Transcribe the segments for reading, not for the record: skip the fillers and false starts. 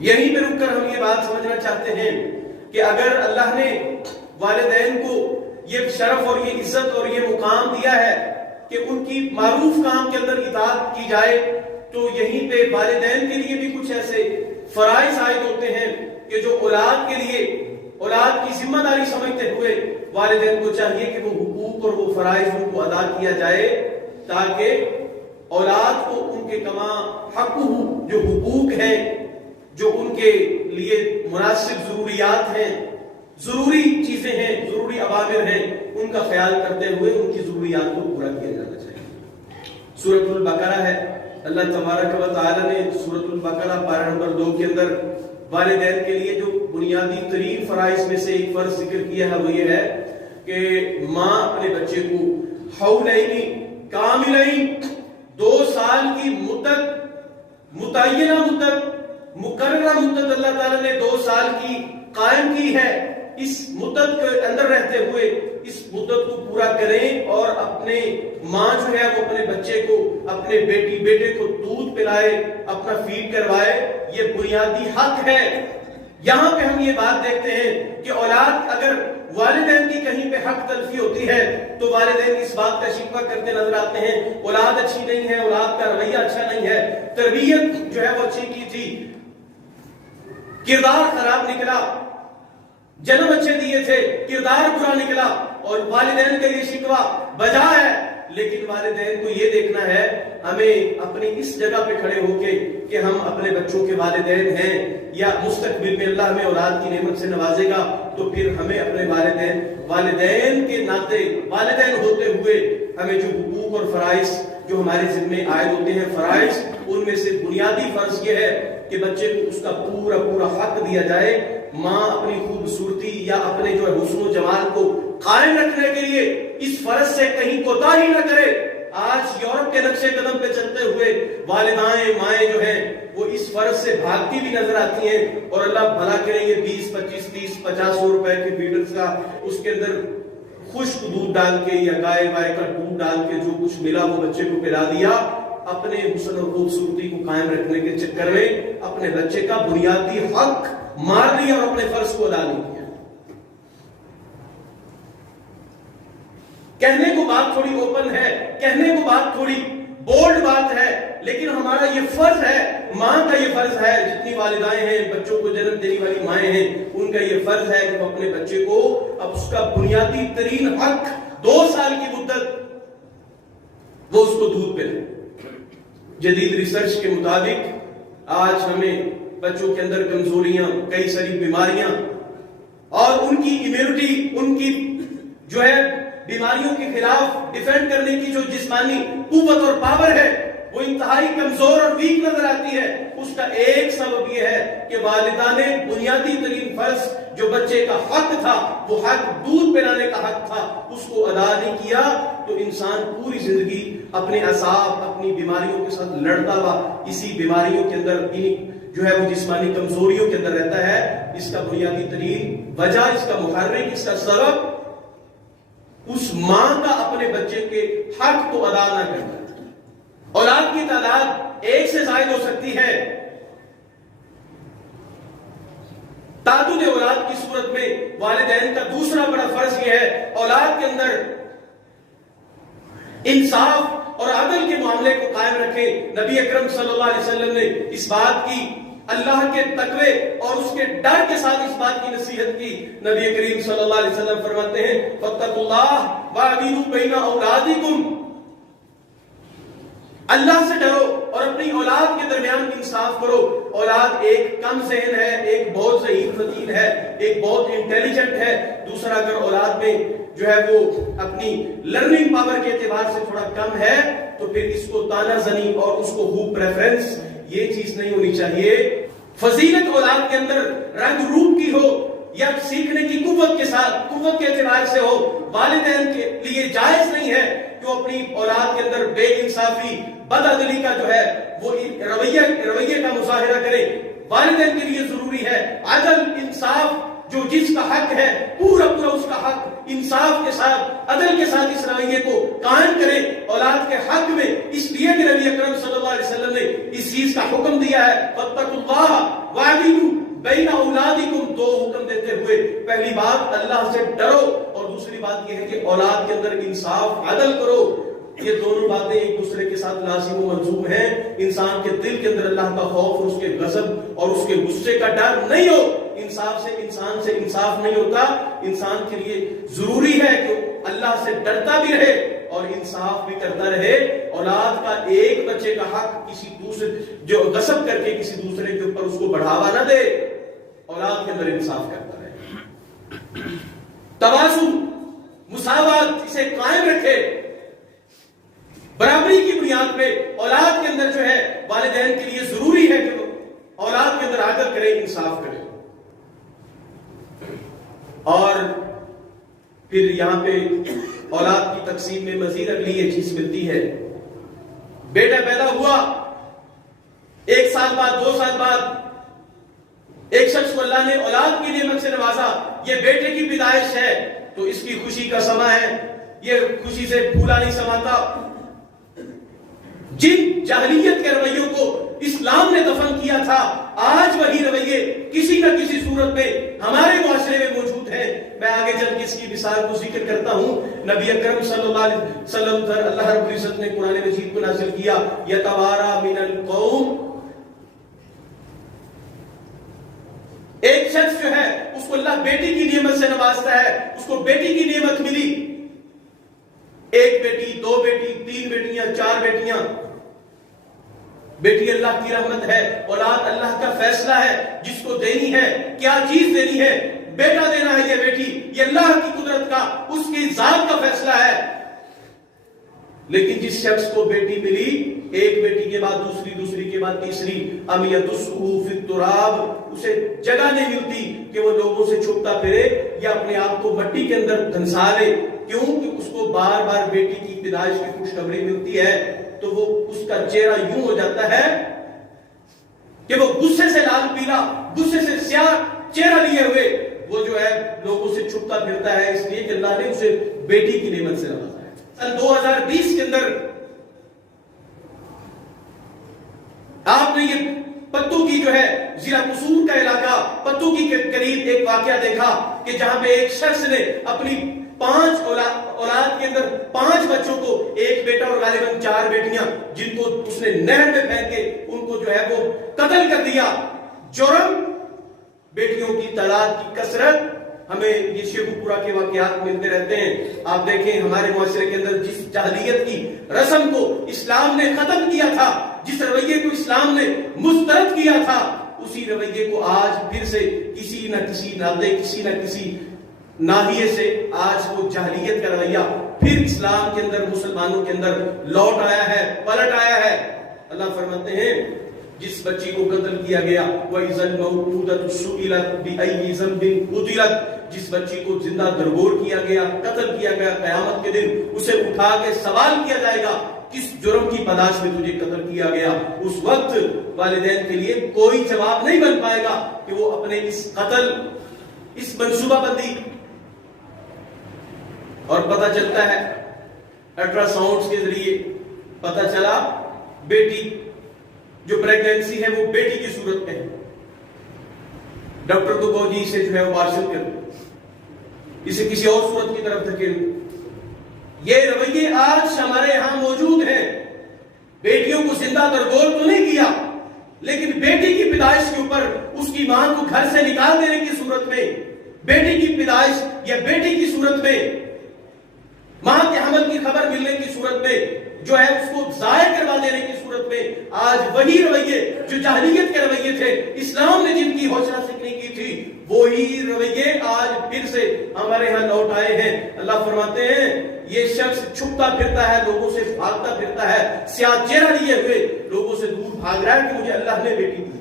یہیں پہ رک کر ہم یہ بات سمجھنا چاہتے ہیں کہ اگر اللہ نے والدین کو یہ شرف اور یہ عزت اور یہ مقام دیا ہے کہ ان کی معروف کام کے اندر اطاعت کی جائے، تو یہیں پہ والدین کے لیے بھی کچھ ایسے فرائض عائد ہوتے ہیں کہ جو اولاد کے لیے اولاد کی ذمہ داری سمجھتے ہوئے والدین کو چاہیے کہ وہ حقوق اور وہ فرائض ان کو ادا کیا جائے، تاکہ اولاد کو ان کے کما حق جو حقوق ہیں، جو ان کے لیے مناسب ضروریات ہیں، ضروری چیزیں ہیں، ضروری عوامر ہیں، ان کا خیال کرتے ہوئے ان کی ضروریات کو پورا کیا جانا چاہیے۔ سورۃ البقرہ ہے، اللہ تبارک و تعالی نے سورۃ البقرہ پارہ نمبر 2 کے اندر والدین کے لیے جو بنیادی ترین فرائض میں سے ایک فرض ذکر کیا ہے وہ یہ ہے کہ ماں اپنے بچے کو حولین کاملین 2 سال کی مدت، متعینہ مدت، مقررہ مدت اللہ تعالیٰ نے 2 سال کی قائم کی ہے، اس مدت کے اندر رہتے ہوئے اس مدت کو پورا کریں اور اپنے ماں جو ہے وہ اپنے بچے کو، اپنے بیٹے کو دودھ پلائے، اپنا فیڈ کروائے، یہ بنیادی حق ہے۔ یہاں پہ ہم یہ بات دیکھتے ہیں کہ اولاد اگر والدین کی کہیں پہ حق تلفی ہوتی ہے تو والدین اس بات کا شکوہ کرتے نظر آتے ہیں، اولاد اچھی نہیں ہے، اولاد کا رویہ اچھا نہیں ہے، تربیت جو ہے وہ اچھی کی تھی، کردار خراب نکلا، جنم اچھے دیے تھے، کردار برا نکلا، اور والدین کا یہ شکوہ بجا ہے۔ لیکن والدین کو یہ دیکھنا ہے، ہمیں اپنی اس جگہ پہ کھڑے ہو کے کہ ہم اپنے بچوں کے والدین ہیں، یا مستقبل میں اللہ ہمیں اولاد کی نعمت سے نوازے گا تو پھر ہمیں اپنے والدین کے ناطے، والدین ہوتے ہوئے ہمیں جو حقوق اور فرائض جو ہمارے ذمے عائد ہوتے ہیں، فرائض، ان میں سے بنیادی فرض یہ ہے کہ بچے کو اس کا پورا حق دیا جائے۔ ماں اپنی خوبصورتی یا اپنے جو حسن و جمال کو قائم رکھنے کے لیے اس فرض سے کہیں کوتاہی نہ کرے۔ آج یورپ کے نقشے قدم پہ چلتے ہوئے والدائیں، مائیں جو ہیں وہ اس فرض سے بھاگتی بھی نظر آتی ہیں، اور اللہ بھلا کرے یہ 20، 25، 30، 50 روپے کے فیڈرز کا اس کے اندر خشک دودھ ڈال کے یا گائے کا دودھ ڈال کے جو کچھ ملا وہ بچے کو پلا دیا، اپنے حسن اور خوبصورتی کو قائم رکھنے کے چکر میں اپنے بچے کا بنیادی حق مار لیا اور اپنے فرض کو ادا نہیں کیا۔ کہنے کو بات تھوڑی اوپن ہے، کہنے کو بات تھوڑی بولڈ بات ہے، لیکن ہمارا یہ فرض ہے، ماں کا یہ فرض ہے، جتنی والدائیں ہیں، بچوں کو جنم دینے والی مائیں ہیں، ان کا یہ فرض ہے کہ وہ اپنے بچے کو اب اس کا بنیادی ترین حق 2 سال کی مدت وہ اس کو دودھ پلائیں۔ جدید ریسرچ کے مطابق آج ہمیں بچوں کے اندر کمزوریاں، کئی ساری بیماریاں اور ان کی امیونٹی، ان کی جو ہے بیماریوں کے خلاف ڈیفینڈ کرنے کی جو جسمانی قوت اور پاور ہے وہ انتہائی کمزور اور ویک نظر آتی ہے۔ اس کا ایک سبب یہ ہے کہ والدہ نے بنیادی ترین فرض جو بچے کا حق تھا، وہ حق دودھ پلانے کا حق تھا، اس کو ادا نہیں کیا، تو انسان پوری زندگی اپنے اعصاب، اپنی بیماریوں کے ساتھ لڑتا ہوا اسی بیماریوں کے اندر، جو ہے وہ جسمانی کمزوریوں کے اندر رہتا ہے۔ اس کا بنیادی ترین وجہ، اس کا محرک، اس کا سبب اس ماں کا اپنے بچے کے حق کو ادا نہ کرنا۔ اولاد کی تعداد 1 سے زائد ہو سکتی ہے، تعدد اولاد کی صورت میں والدین کا دوسرا بڑا فرض یہ ہے اولاد کے اندر انصاف اور عدل کے معاملے کو قائم رکھیں۔ نبی اکرم صلی اللہ علیہ وسلم نے اس بات کی، اللہ کے تقوی اور اس کے ڈر کے ساتھ اس بات کی نصیحت کی۔ نبی کریم صلی اللہ علیہ وسلم فرماتے ہیں فَاتَّقُوا اللَّهَ وَاعْدِلُوا بَيْنَ أَوْلَادِكُمْ، اللہ سے ڈرو اور اپنی اولاد کے درمیان انصاف کرو۔ اولاد ایک کم ذہن ہے، ایک بہت ذہین فتیل ہے، ایک بہت انٹیلیجنٹ ہے، دوسرا اگر اولاد میں جو ہے وہ اپنی لرننگ پاور کے اعتبار سے تھوڑا کم ہے تو پھر اس کو تانا زنی اور اس کو ہو پریفرنس، یہ چیز نہیں ہونی چاہیے۔ فضیلت اولاد کے اندر رنگ روپ کی ہو یا سیکھنے کی قوت کے ساتھ، قوت کے اعتبار سے ہو، والدین کے لیے جائز نہیں ہے کہ وہ اپنی اولاد کے اندر بے انصافی، بد عدلی کا جو ہے وہ رویے کا مظاہرہ کرے۔ والدین کے لیے ضروری ہے عدل، انصاف، جو جس کا حق ہے پورا اس کا حق انصاف کے ساتھ، عدل کے ساتھ اس رویے کو قائم کریں اولاد کے حق میں۔ اس لیے کہ نبی اکرم صلی اللہ علیہ وسلم نے اس چیز کا حکم دیا ہے فَاتَّقُوا اللَّهَ وَاعْدِلُوا بین اولادکم، دو حکم دیتے ہوئے پہلی بات اللہ سے ڈرو اور دوسری بات یہ ہے کہ اولاد کے اندر انصاف عدل کرو. یہ دونوں باتیں ایک دوسرے کے ساتھ لازم و ملزوم ہیں. انسان کے دل کے اندر اللہ کا خوف اور اس کے غضب اور اس کے غصے کا ڈر نہیں ہو، انصاف سے انصاف نہیں ہوتا. انسان کے لیے ضروری ہے کہ اللہ سے ڈرتا بھی رہے اور انصاف بھی کرتا رہے. اولاد کا ایک بچے کا حق کسی دوسرے جو غصب کر کے کسی دوسرے کے اوپر اس کو بڑھاوا نہ دے، اولاد کے اندر انصاف کرتا رہے. توازن، مساوات اسے قائم رکھے. برابری کی بنیاد پہ اولاد کے اندر جو ہے والدین کے لیے ضروری ہے کہ وہ اولاد کے اندر عدل کرے، انصاف کرے. اور پھر یہاں پہ اولاد کی تقسیم میں مزید اگلی یہ چیز ملتی ہے. بیٹا پیدا ہوا، 1 سال بعد 2 سال بعد ایک شخص کو اللہ نے اولاد کی نعمت سے نوازا، یہ بیٹے کی پیدائش ہے تو اس کی خوشی کا سما ہے، یہ خوشی سے پھولا نہیں سماتا. جن جاہلیت کے رویوں کو اسلام نے دفن کیا تھا، آج وہی رویے کسی نہ کسی صورت میں ہمارے معاشرے میں موجود ہیں. میں آگے چل کے اس کی مثال کو ذکر کرتا ہوں. نبی اکرم صلی اللہ علیہ وسلم پر اللہ رب العزت نے قرآن مجید کو نازل کیا، یتوارا من القوم. ایک شخص جو ہے اس کو اللہ بیٹی کی نعمت سے نوازتا ہے، اس کو بیٹی کی نعمت ملی، 1 بیٹی 2 بیٹی 3 بیٹیاں 4 بیٹیاں. بیٹی اللہ کی رحمت ہے، اولاد اللہ کا فیصلہ ہے جس کو دینی ہے، کیا چیز دینی ہے. بیٹا دینا ہے یا بیٹی، یہ اللہ کی قدرت کا، اس کی ذات کا فیصلہ ہے. لیکن جس شخص کو بیٹی ملی، ایک بیٹی کے بعد دوسری، دوسری کے بعد تیسری، ام یدسہ فی التراب، اسے جگہ نہیں ملتی کہ وہ لوگوں سے چھپتا پھرے یا اپنے آپ کو مٹی کے اندر دھنسا لے. کیوں کہ اس کو بار بار بیٹی کی پیدائش کی خوشخبری ملتی ہے تو وہ اس کا چہرہ یوں ہو جاتا ہے کہ وہ غصے سے لال پیلا، غصے سے سیاہ چہرہ لیے ہوئے وہ جو ہے لوگوں سے چھپتا پھرتا ہے، اس لیے کہ اللہ نے اسے بیٹی کی نعمت سے نوازا ہے. سن 2020 کے اندر آپ نے یہ پتو کی جو ہے ضلع قصور کا علاقہ پتو کی کے قریب ایک واقعہ دیکھا کہ جہاں پہ ایک شخص نے اپنی 5 اولاد کے اندر 5 بچوں کو، 1 بیٹا اور غالباً 4 بیٹیاں، جن کو اس نے نہر میں پھینک کے ان کو جو ہے وہ قتل کر دیا. جرم، بیٹیوں کی تعداد کی کثرت. ہمیں یہ شیخو پورا کے واقعات ملتے رہتے ہیں. آپ دیکھیں ہمارے معاشرے کے اندر جس جاہلیت کی رسم کو اسلام نے ختم کیا تھا، جس رویے کو اسلام نے مسترد کیا تھا، اسی رویے کو آج پھر سے کسی نہ کسی ناطے، کسی نہ کسی ناحیے سے آج وہ جاہلیت کا رویہ پھر اسلام کے اندر، مسلمانوں کے اندر لوٹ آیا ہے، پلٹ آیا ہے. اللہ فرماتے ہیں جس بچی کو قتل کیا گیا، وَإِذَا الْمَوْءُودَةُ سُئِلَتْ بِأَيِّ ذَنبٍ قُتِلَتْ، جس بچی کو زندہ درگور کیا گیا، قتل کیا گیا، قیامت کے دن اسے اٹھا کے سوال کیا جائے گا کس جرم کی پاداش میں تجھے قتل کیا گیا. اس وقت والدین کے لیے کوئی جواب نہیں بن پائے گا کہ وہ اپنے اس قتل، اس منصوبہ بندی. اور پتہ چلتا ہے الٹرا ساؤنڈز کے ذریعے پتہ چلا بیٹی جو پریگنینسی ہے وہ بیٹی کی صورت میں ہے. ڈاکٹر کو کہو جی اسے جو ہے آپریشن کر دو، اسے کسی اور صورت کی طرف دھکیل دو. یہ رویے آج ہمارے یہاں موجود ہیں. بیٹیوں کو زندہ درگور تو نہیں کیا، لیکن بیٹی کی پیدائش کے اوپر اس کی ماں کو گھر سے نکال دینے کی صورت میں، بیٹی کی پیدائش یا بیٹی کی صورت میں، ماں کے حمل کی خبر ملنے کی صورت میں جو ہے اس کو ضائع کروا دینے کی صورت میں آج وہی رویے جو جاہلیت کے رویے تھے، اسلام نے جن کی حوصلہ سکنی کی تھی، وہی رویے آج پھر سے ہمارے ہاں لوٹ آئے ہیں. اللہ فرماتے ہیں یہ شخص چھپتا پھرتا ہے، لوگوں سے بھاگتا پھرتا ہے، سیاہ چہرہ لیے ہوئے لوگوں سے دور بھاگ رہا ہے کہ مجھے اللہ نے بیٹی دی ہے.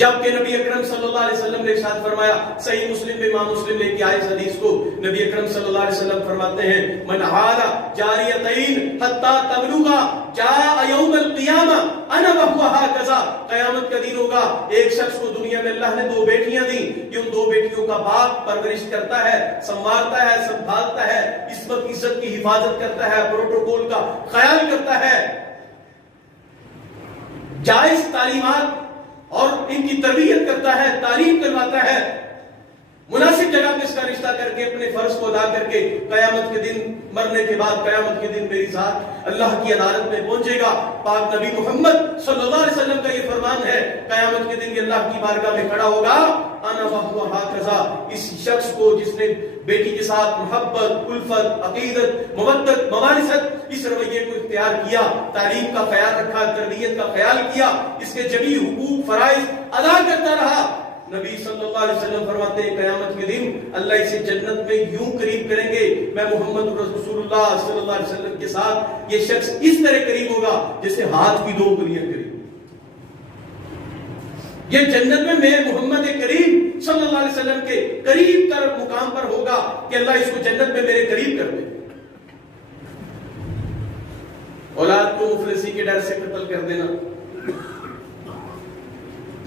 جبکہ نبی اکرم صلی اللہ علیہ وسلم نے ارشاد فرمایا، صحیح مسلم میں امام مسلم لے کے آئے اس حدیث کو، نبی اکرم صلی اللہ علیہ وسلم فرماتے ہیں من حال جاریتین حتی تبلغا جاء یوم القیامہ انا وہو ہکذا. قیامت کا دن ہوگا، ایک شخص کو دنیا میں اللہ نے 2 بیٹیاں دی، یہ ان 2 بیٹیوں کا باپ پرورش کرتا ہے، سنبھالتا ہے، سنبھالتا ہے، عصمت عزت کی حفاظت کرتا ہے، پروٹوکول کا خیال کرتا ہے، جائز تعلیمات اور ان کی تربیت کرتا ہے، تعلیم کرواتا ہے، مناسب جگہ پہ اس کا رشتہ کر کے اپنے فرض کو ادا کر کے قیامت کے دن، مرنے کے بعد قیامت کے دن میری ذات اللہ کی عدالت میں پہنچے گا۔ پاک نبی محمد صلی اللہ علیہ وسلم کا یہ فرمان ہے، قیامت کے دن یہ اللہ کی بارگاہ میں کھڑا ہوگا، انا وہو ھکذا، اس شخص کو جس نے بیٹی کے ساتھ محبت، الفت، عقیدت، مودت، ممانست، اس رویے کو اختیار کیا، تعلیم کا خیال رکھا، تربیت کا خیال کیا، اس کے جمی حقوق فرائض ادا کرتا رہا، نبی صلی اللہ علیہ وسلم فرماتے ہیں قیامت کے دن اللہ اسے جنت میں یوں قریب کریں گے، میں محمد رسول اللہ صلی اللہ علیہ وسلم کے ساتھ یہ شخص اس طرح قریب ہوگا جیسے ہاتھ کی 2 انگلیاں قریب۔ یہ جنت میں محمد کریم صلی اللہ علیہ وسلم کے قریب تر مقام پر ہوگا کہ اللہ اس کو جنت میں میرے قریب کر دے۔ اولاد کو مفلسی کے ڈر سے قتل کر دینا،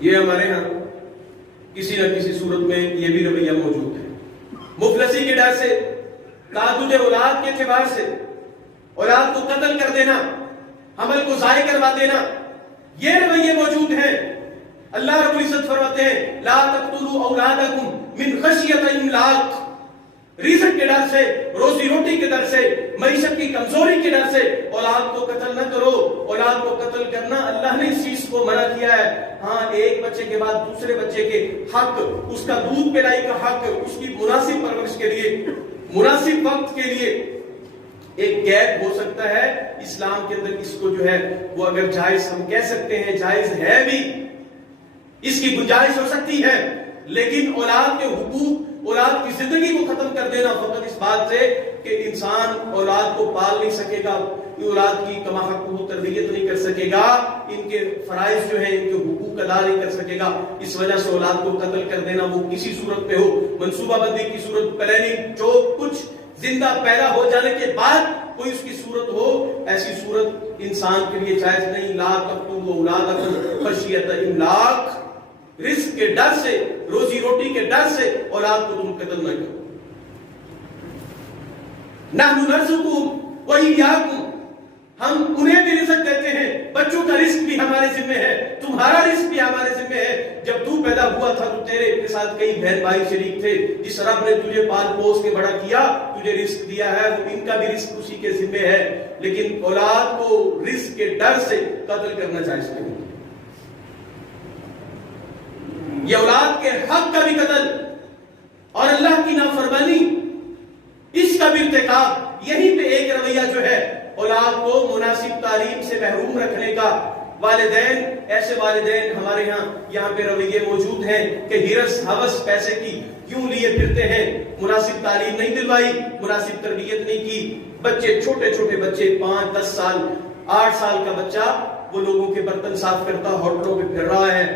یہ ہمارے ہاں کسی نہ کسی صورت میں یہ بھی رویہ موجود ہے۔ مفلسی کے ڈر سے، تعدد اولاد کے اعتبار سے اولاد کو قتل کر دینا، حمل کو ضائع کروا دینا، یہ رویے موجود ہیں۔ اللہ رب العزت فرماتے ہیں لا تقتلوا اولادکم من خشیۃ املاق، رزق کے ڈر سے، روزی روٹی کے ڈر سے، معیشت کی کمزوری کے ڈر سے اولاد کو قتل نہ کرو۔ اولاد کو قتل کرنا اللہ نے اس چیز کو منع کیا ہے۔ ہاں، ایک بچے کے بعد دوسرے بچے کے حق، اس کا دودھ پلائی کا حق، اس کی مناسب پرورش کے لیے، مناسب وقت کے لیے ایک گیپ ہو سکتا ہے اسلام کے اندر، اس کو جو ہے وہ اگر جائز ہم کہہ سکتے ہیں، جائز ہے بھی، اس کی گنجائش ہو سکتی ہے، لیکن اولاد کے حقوق، اولاد کی زندگی کو ختم کر دینا فقط اس بات سے کہ انسان اولاد کو پال نہیں سکے گا، اولاد کی کما حق کو تربیت نہیں کر سکے گا، ان کے فرائض جو ہیں، ان کے حقوق ادا نہیں کر سکے گا، اس وجہ سے اولاد کو قتل کر دینا، وہ کسی صورت پہ ہو، منصوبہ بندی کی صورت، پلاننگ، جو کچھ زندہ پیدا ہو جانے کے بعد کوئی اس کی صورت ہو، ایسی صورت انسان کے لیے جائز نہیں۔ لا تقتلوا اولادکم خشیۃ املاق، رزق کے ڈر سے، روزی روٹی کے ڈر سے اولاد کو تم قتل نہ کرو۔ نحن نرزقکم وإیاکم، ہم انہیں بھی رزق دیتے ہیں، بچوں کا رزق بھی ہمارے ذمہ ہے، تمہارا رزق بھی ہمارے ذمہ ہے۔ جب تو پیدا ہوا تھا تو تیرے کے ساتھ کئی بہن بھائی شریک تھے، جس رب نے تجھے پال پوس کے بڑا کیا، تجھے رزق دیا ہے، وہ ان کا بھی رزق اسی کے ذمہ ہے، لیکن اولاد کو رزق کے ڈر سے قتل کرنا جائز نہیں۔ یہ اولاد کے حق کا بھی قتل اور اللہ کی نافرمانی، اس کا بھی ارتکاب، یہیں پہ ایک رویہ جو ہے اولاد کو مناسب تعلیم سے محروم رکھنے کا۔ والدین، ایسے والدین ہمارے یہاں پہ رویے موجود ہیں کہ ہرس ہوس پیسے کی کیوں لیے پھرتے ہیں، مناسب تعلیم نہیں دلوائی، مناسب تربیت نہیں کی، بچے چھوٹے چھوٹے بچے 5 10 سال 8 سال کا بچہ وہ لوگوں کے برتن صاف کرتا ہوٹلوں پہ پھر رہا ہے۔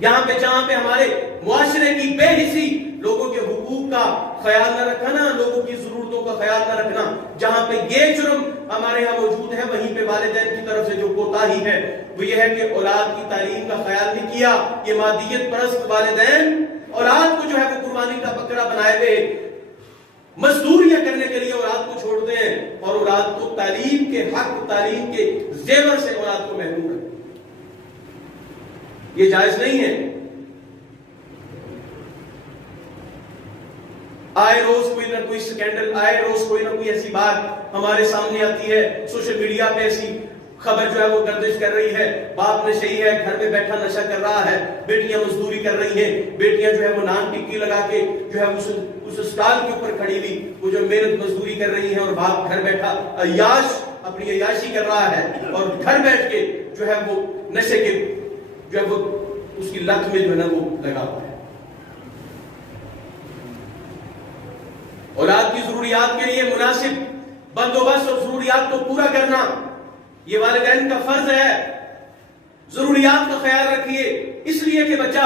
یہاں پہ جہاں پہ ہمارے معاشرے کی بے حسی، لوگوں کے حقوق کا خیال نہ رکھنا، لوگوں کی ضرورتوں کا خیال نہ رکھنا، جہاں پہ یہ جرم ہمارے ہاں موجود ہے، وہیں پہ والدین کی طرف سے جو کوتاہی ہے وہ یہ ہے کہ اولاد کی تعلیم کا خیال نہیں کیا۔ یہ مادیت پرست والدین اولاد کو جو ہے وہ قربانی کا بکرا بنائے ہوئے مزدوریاں کرنے کے لیے اولاد کو چھوڑتے ہیں، اور اولاد کو تعلیم کے حق، تعلیم کے زیور سے اولاد کو محروم رکھتے ہیں۔ یہ جائز نہیں ہے۔ آئے روز کوئی نہ کوئی سکینڈل، آئے روز کوئی نہ کوئی ایسی بات ہمارے سامنے آتی ہے، سوشل میڈیا پہ ایسی خبر جو ہے وہ گردش کر رہی ہے، باپ نشئی ہے، گھر میں بیٹھا نشہ کر رہا ہے، بیٹیاں مزدوری کر رہی ہیں، بیٹیاں جو ہے وہ نان ٹکی لگا کے جو ہے اس اسٹال کے اوپر کھڑی ہوئی وہ جو محنت مزدوری کر رہی ہیں، اور باپ گھر بیٹھا عیاش اپنی عیاشی کر رہا ہے، اور گھر بیٹھ کے جو ہے وہ نشے کے جو ہے وہ اس کی لت میں جو ہے نا وہ لگا ہوا ہے۔ اولاد کی ضروریات کے لیے مناسب بندوبست اور ضروریات کو پورا کرنا یہ والدین کا فرض ہے۔ ضروریات کا خیال رکھیے، اس لیے کہ بچہ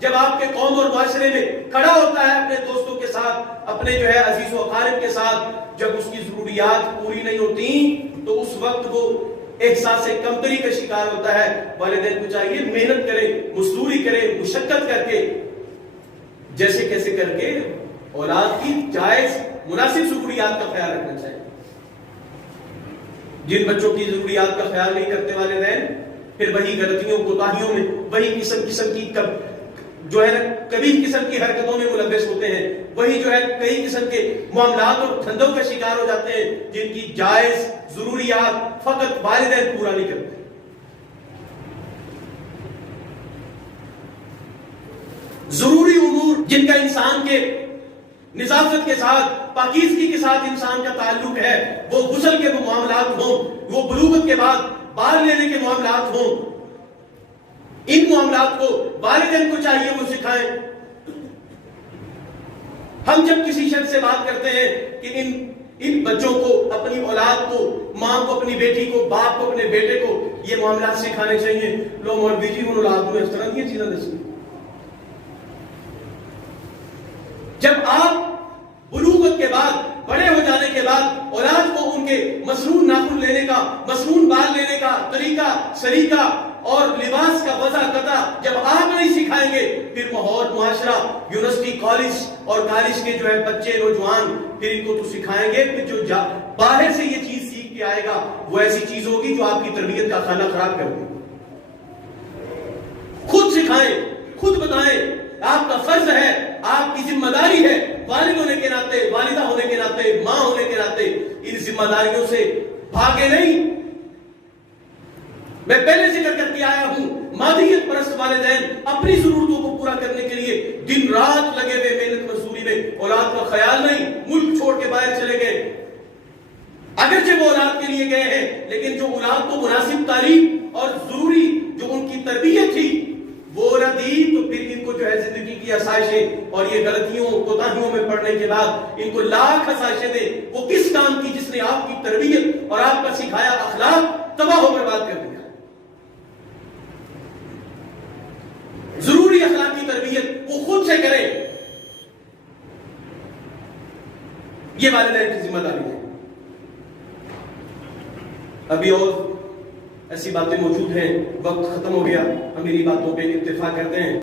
جب آپ کے قوم اور معاشرے میں کھڑا ہوتا ہے اپنے دوستوں کے ساتھ، اپنے جو ہے عزیز و اقارب کے ساتھ، جب اس کی ضروریات پوری نہیں ہوتی تو اس وقت وہ احساس کمتری کا شکار ہوتا ہے۔ والدین کو چاہیے محنت کرے، مزدوری کرے، مشقت کر کے، جیسے کیسے کر کے اولاد کی جائز مناسب ضروریات کا خیال رکھنا چاہیے۔ جن بچوں کی ضروریات کا خیال نہیں کرتے والدین، پھر وہی غلطیوں کوتاہیوں میں وہی قسم کی جو ہے نا کبھی قسم کی حرکتوں میں ملوث ہوتے ہیں، وہی جو ہے کئی قسم کے معاملات اور دھندوں کا شکار ہو جاتے ہیں جن کی جائز ضروریات فقط والدین پورا نہیں کرتے۔ ضروری امور جن کا انسان کے نظافت کے ساتھ پاکیزگی کے ساتھ انسان کا تعلق ہے، وہ غسل کے معاملات ہوں، وہ بلوغت کے بعد بال لینے کے معاملات ہوں، ان معاملات کو والدین کو چاہیے وہ سکھائیں۔ ہم جب کسی شخص سے بات کرتے ہیں کہ ان بچوں کو، اپنی اولاد کو، ماں کو اپنی بیٹی کو، باپ کو اپنے بیٹے کو یہ معاملات سکھانے چاہیے، لوگ مولوی جی ان اولاد میں اس طرح کی چیزیں دسیں۔ جب آپ بلوغت کے بعد، بڑے ہو جانے کے بعد اولاد کو ان کے مسنون ناخن لینے کا، مسنون بال لینے کا طریقہ، سلیقہ اور لباس کا وضع قطع جب آپ نہیں سکھائیں گے، پھر ماحول، معاشرہ، یونیورسٹی، کالج اور کالج کے جو ہے بچے، نوجوان پھر ان کو تو سکھائیں گے، پھر جو باہر سے یہ چیز سیکھ کے آئے گا وہ ایسی چیز ہوگی جو آپ کی تربیت کا خانہ خراب کر دے۔ خود سکھائیں، خود بتائیں، آپ کا فرض ہے، آپ کی ذمہ داری ہے، والد ہونے کے ناطے، والدہ ہونے کے ناطے، ماں ہونے کے ناطے ان ذمہ داریوں سے بھاگے نہیں۔ میں پہلے ذکر کر کے آیا ہوں، مادیت پرست والدین اپنی ضرورتوں کو پورا کرنے کے لیے دن رات لگے ہوئے محنت مزدوری میں، اولاد کا خیال نہیں، ملک چھوڑ کے باہر چلے گئے۔ اگرچہ وہ اولاد کے لیے گئے ہیں، لیکن جو اولاد کو مناسب تعلیم اور ضروری جو ان کی تربیت تھی وہ نہ دی، تو پھر ان کو جو ہے زندگی کی آسائشیں اور یہ غلطیوں کوتاہیوں میں پڑنے کے بعد ان کو لاکھ آسائشیں دیں، وہ کس کام کی جس نے آپ کی تربیت اور آپ کا سکھایا اخلاق تباہ و برباد کر دیا۔ ضروری اخلاقی تربیت وہ خود سے کریں، یہ والدین کی ذمہ داری ہے۔ ابھی اور ایسی باتیں موجود ہیں، وقت ختم ہو گیا، ہم میری باتوں پہ اتفاق کرتے ہیں۔